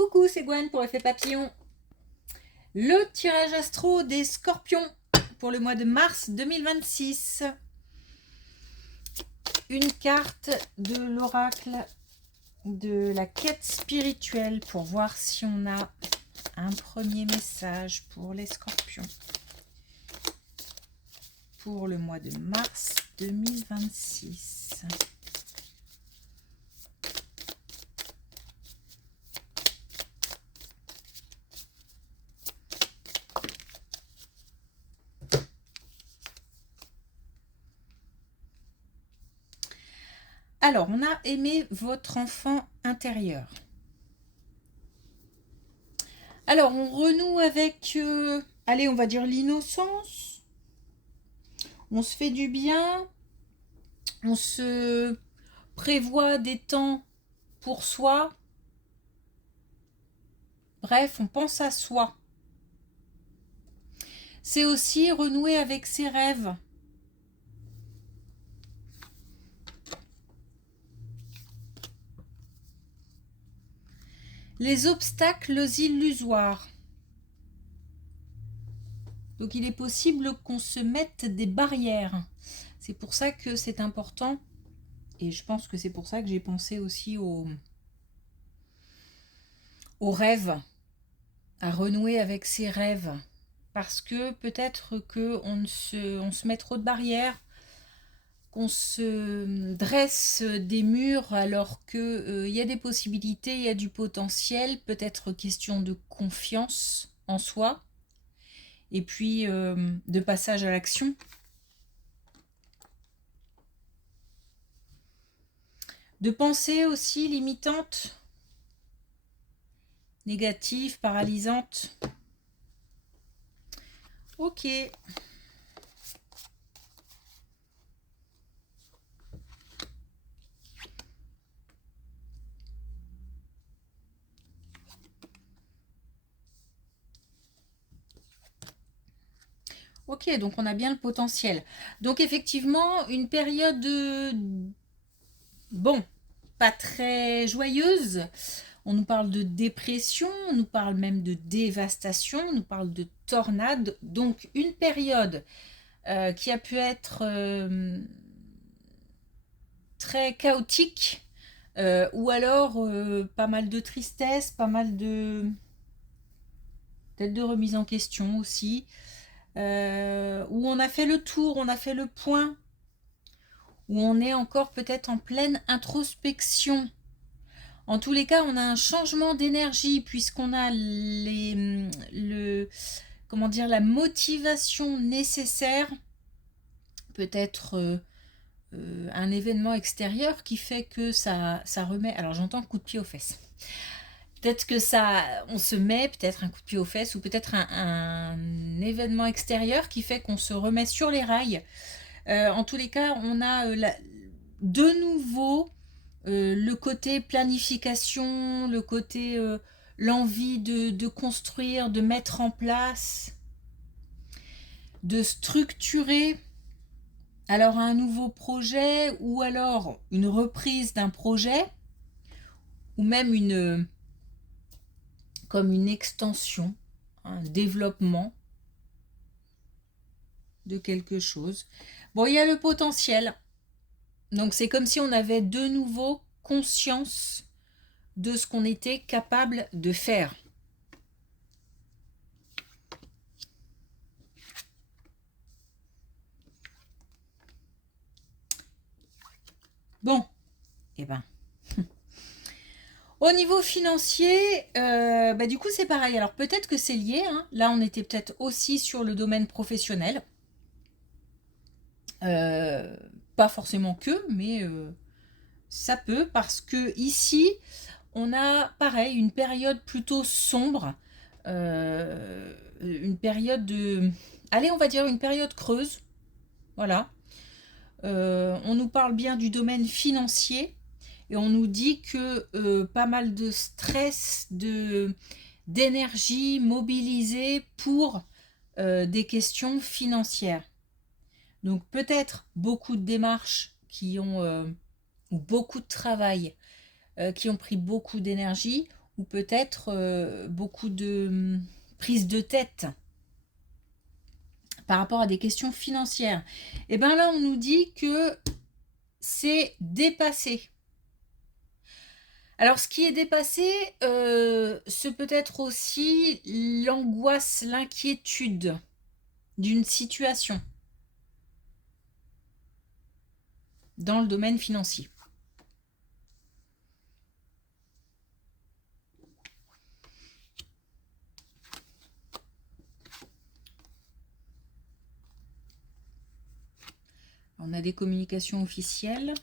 Coucou, c'est Gwen pour Effet Papillon. Le tirage astro des scorpions pour le mois de mars 2026. Une carte de l'oracle de la quête spirituelle pour voir si on a un premier message pour les scorpions pour le mois de mars 2026. Alors, on a aimé votre enfant intérieur. Alors, on renoue avec, allez, on va dire l'innocence. On se fait du bien. On se prévoit des temps pour soi. Bref, on pense à soi. C'est aussi renouer avec ses rêves. Les obstacles illusoires. Donc il est possible qu'on se mette des barrières. C'est pour ça que c'est important. Et je pense que c'est pour ça que j'ai pensé aussi aux rêves. À renouer avec ses rêves. Parce que peut-être qu'on se met trop de barrières, qu'on se dresse des murs alors qu'il y a des possibilités, il y a du potentiel, peut-être question de confiance en soi, et puis de passage à l'action. De pensées aussi limitantes, négatives, paralysantes. Ok. Ok, donc on a bien le potentiel. Donc effectivement, une période, bon, pas très joyeuse. On nous parle de dépression, on nous parle même de dévastation, on nous parle de tornade. Donc une période qui a pu être très chaotique, ou alors pas mal de tristesse, pas mal de peut-être de remise en question aussi, où on a fait le tour, on a fait le point, où on est encore peut-être en pleine introspection. En tous les cas, on a un changement d'énergie puisqu'on a comment dire, la motivation nécessaire, peut-être un événement extérieur qui fait que ça remet. Alors j'entends coup de pied aux fesses. Peut-être que ça, on se met peut-être un coup de pied aux fesses ou peut-être un événement extérieur qui fait qu'on se remet sur les rails. En tous les cas, on a de nouveau le côté planification, le côté l'envie de construire, de mettre en place, de structurer alors un nouveau projet ou alors une reprise d'un projet ou même comme une extension, un développement de quelque chose. Bon, il y a le potentiel. Donc c'est comme si on avait de nouveau conscience de ce qu'on était capable de faire. Bon, eh ben. Au niveau financier, du coup c'est pareil. Alors peut-être que c'est lié. Hein. Là on était peut-être aussi sur le domaine professionnel. Pas forcément que, mais ça peut parce que ici on a pareil une période plutôt sombre, une période de, allez on va dire une période creuse, voilà. On nous parle bien du domaine financier et on nous dit que pas mal de stress, d'énergie mobilisée pour des questions financières. Donc peut-être beaucoup de démarches qui ont ou beaucoup de travail qui ont pris beaucoup d'énergie, ou peut-être beaucoup de prise de tête par rapport à des questions financières. Et bien là, on nous dit que c'est dépassé. Alors, ce qui est dépassé, ce peut être aussi l'angoisse, l'inquiétude d'une situation dans le domaine financier. On a des communications officielles.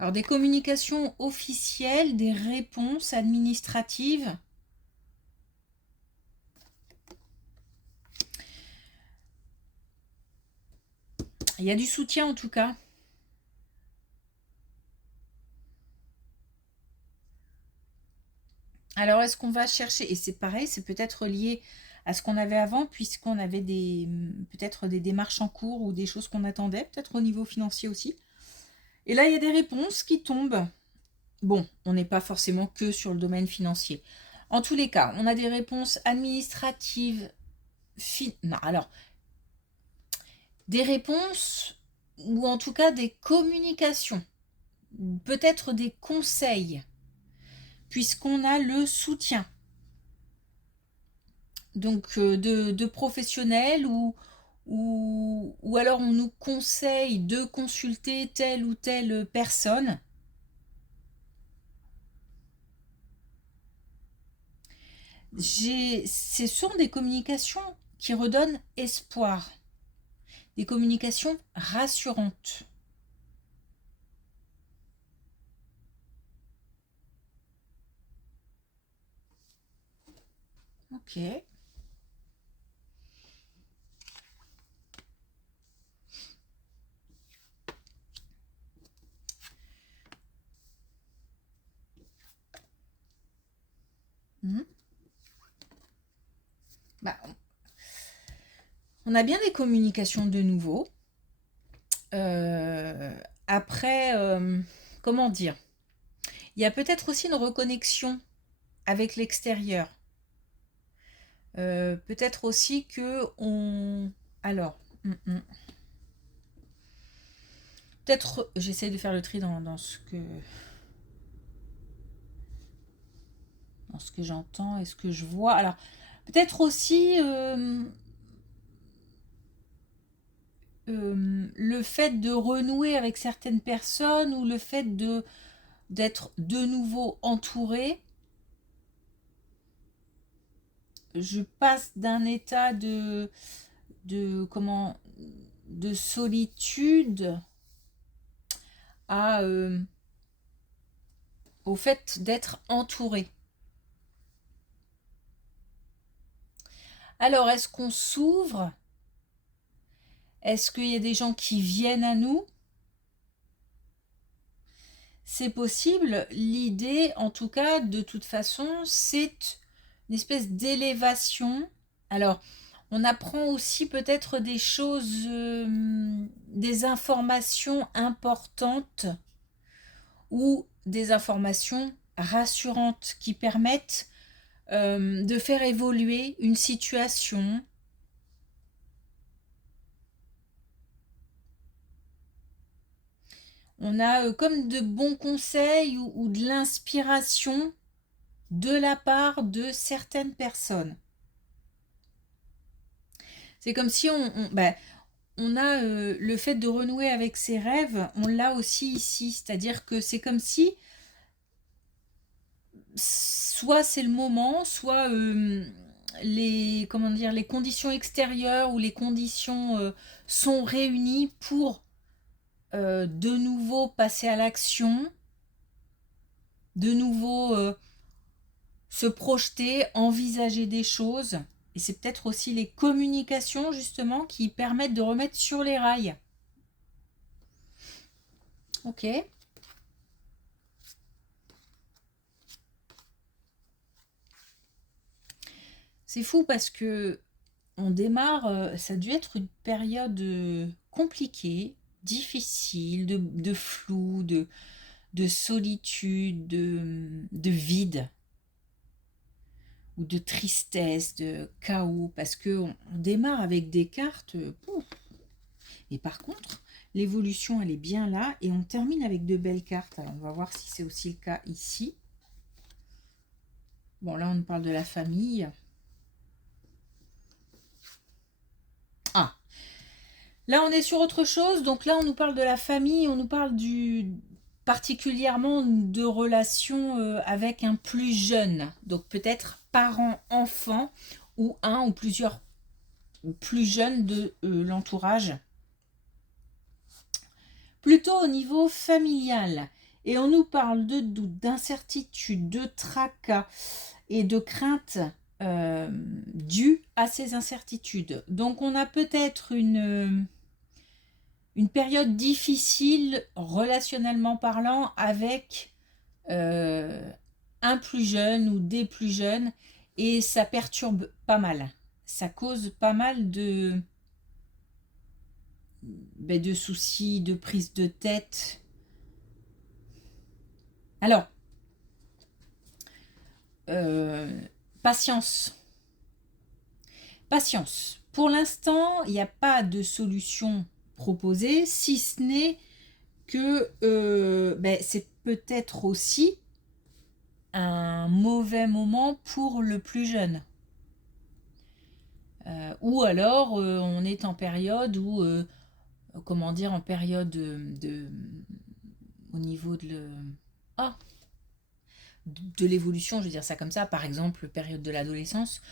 Alors, des communications officielles, des réponses administratives. Il y a du soutien en tout cas. Alors, est-ce qu'on va chercher, et c'est pareil, c'est peut-être lié à ce qu'on avait avant, puisqu'on avait peut-être des démarches en cours ou des choses qu'on attendait, peut-être au niveau financier aussi. Et là, il y a des réponses qui tombent. Bon, on n'est pas forcément que sur le domaine financier. En tous les cas, on a des réponses administratives, non, alors, des réponses, ou en tout cas des communications, peut-être des conseils, puisqu'on a le soutien. Donc de professionnels ou alors on nous conseille de consulter telle ou telle personne. Ce sont des communications qui redonnent espoir, des communications rassurantes. Ok. Mhm. Bah, on a bien des communications de nouveau. Après, comment dire? Il y a peut-être aussi une reconnexion avec l'extérieur. Peut-être aussi que on... Alors, peut-être, j'essaie de faire le tri dans ce que j'entends et ce que je vois. Alors, peut-être aussi le fait de renouer avec certaines personnes ou le fait d'être de nouveau entouré. Je passe d'un état de solitude à au fait d'être entouré. Alors, est-ce qu'on s'ouvre? Est-ce qu'il y a des gens qui viennent à nous? C'est possible. L'idée, en tout cas, de toute façon, c'est une espèce d'élévation. Alors, on apprend aussi peut-être des choses, des informations importantes ou des informations rassurantes qui permettent de faire évoluer une situation. On a comme de bons conseils ou de l'inspiration de la part de certaines personnes. C'est comme si on a le fait de renouer avec ses rêves, on l'a aussi ici. C'est-à-dire que c'est comme si soit c'est le moment, soit les conditions extérieures ou les conditions sont réunies pour de nouveau passer à l'action, de nouveau se projeter, envisager des choses. Et c'est peut-être aussi les communications justement qui permettent de remettre sur les rails. Ok. C'est fou parce que on démarre, ça a dû être une période compliquée, difficile, de flou, de solitude, de vide, ou de tristesse, de chaos, parce qu'on démarre avec des cartes, pouf. Et par contre, l'évolution, elle est bien là, et on termine avec de belles cartes. Alors, on va voir si c'est aussi le cas ici. Bon, là, on nous parle de la famille. Ah, là, on est sur autre chose. Donc là, on nous parle de la famille, on nous parle particulièrement de relations avec un plus jeune. Donc peut-être parent-enfant ou un ou plusieurs plus jeunes de l'entourage. Plutôt au niveau familial. Et on nous parle de doute, d'incertitude, de tracas et de crainte dues à ces incertitudes. Donc on a peut-être une période difficile relationnellement parlant avec un plus jeune ou des plus jeunes, et ça perturbe pas mal. Ça cause pas mal de soucis, de prise de tête. Alors, patience. Patience. Pour l'instant, il n'y a pas de solution proposée, si ce n'est que c'est peut-être aussi un mauvais moment pour le plus jeune. Ou alors, on est en période où, comment dire, en période au niveau de l'évolution, je veux dire ça comme ça, par exemple, période de l'adolescence,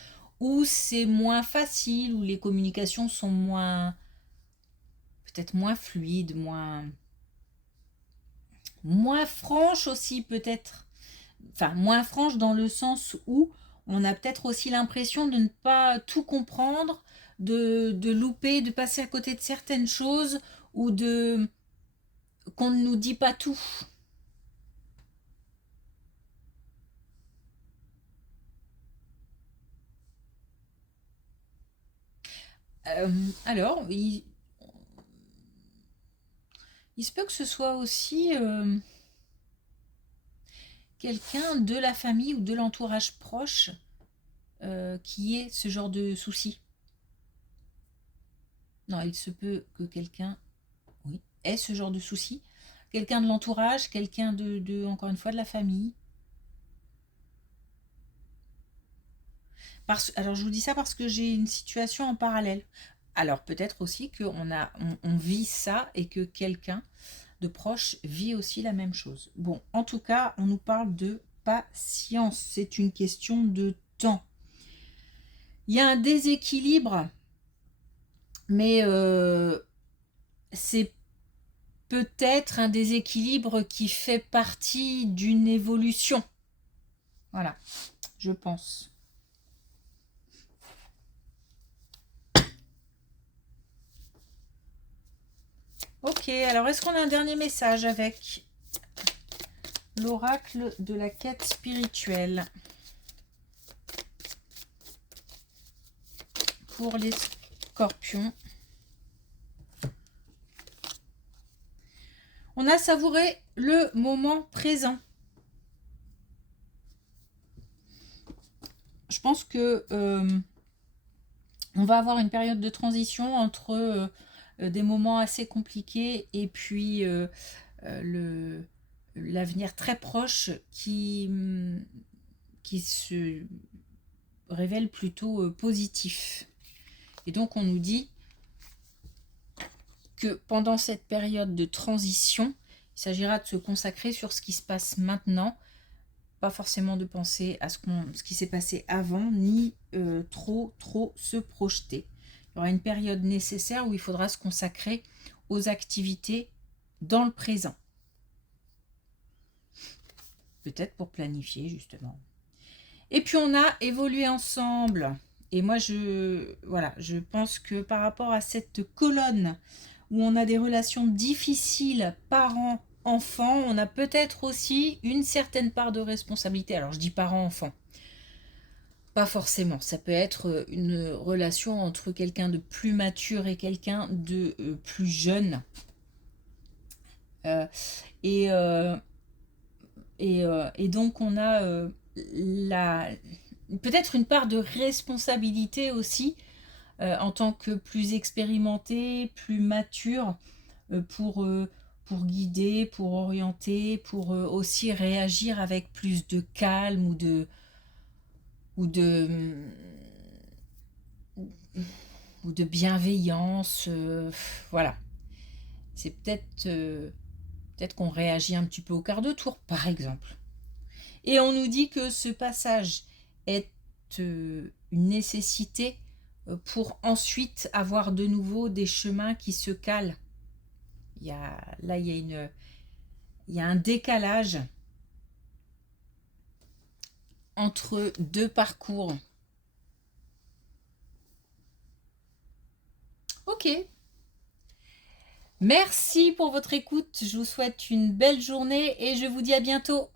où c'est moins facile, où les communications sont peut-être moins fluides, moins franches aussi peut-être. Enfin, moins franches dans le sens où on a peut-être aussi l'impression de ne pas tout comprendre, de louper, de passer à côté de certaines choses, ou qu'on ne nous dit pas tout. Alors, il se peut que ce soit aussi quelqu'un de la famille ou de l'entourage proche qui ait ce genre de soucis. Non, il se peut que quelqu'un, oui, ait ce genre de soucis. Quelqu'un de l'entourage, quelqu'un encore une fois, de la famille. Alors, je vous dis ça parce que j'ai une situation en parallèle. Alors, peut-être aussi on vit ça et que quelqu'un de proche vit aussi la même chose. Bon, en tout cas, on nous parle de patience. C'est une question de temps. Il y a un déséquilibre, mais c'est peut-être un déséquilibre qui fait partie d'une évolution. Voilà, je pense. Ok, alors est-ce qu'on a un dernier message avec l'oracle de la quête spirituelle pour les scorpions? On a savouré le moment présent. Je pense que on va avoir une période de transition entre des moments assez compliqués et puis l'avenir très proche qui se révèle plutôt positif. Et donc on nous dit que pendant cette période de transition, il s'agira de se consacrer sur ce qui se passe maintenant, pas forcément de penser à ce qui s'est passé avant, ni trop se projeter. Il y aura une période nécessaire où il faudra se consacrer aux activités dans le présent. Peut-être pour planifier, justement. Et puis on a évolué ensemble. Et moi, je pense que par rapport à cette colonne où on a des relations difficiles, parents-enfants, on a peut-être aussi une certaine part de responsabilité. Alors, je dis parents-enfants. Pas forcément. Ça peut être une relation entre quelqu'un de plus mature et quelqu'un de plus jeune. Et Et donc on a la peut-être une part de responsabilité aussi, en tant que plus expérimenté, plus mature, pour guider, pour orienter, pour, aussi réagir avec plus de calme ou de, ou de bienveillance, voilà. C'est peut-être qu'on réagit un petit peu au quart de tour, par exemple. Et on nous dit que ce passage est une nécessité pour ensuite avoir de nouveau des chemins qui se calent. Là, il y a un décalage entre deux parcours. Ok. Merci pour votre écoute. Je vous souhaite une belle journée et je vous dis à bientôt.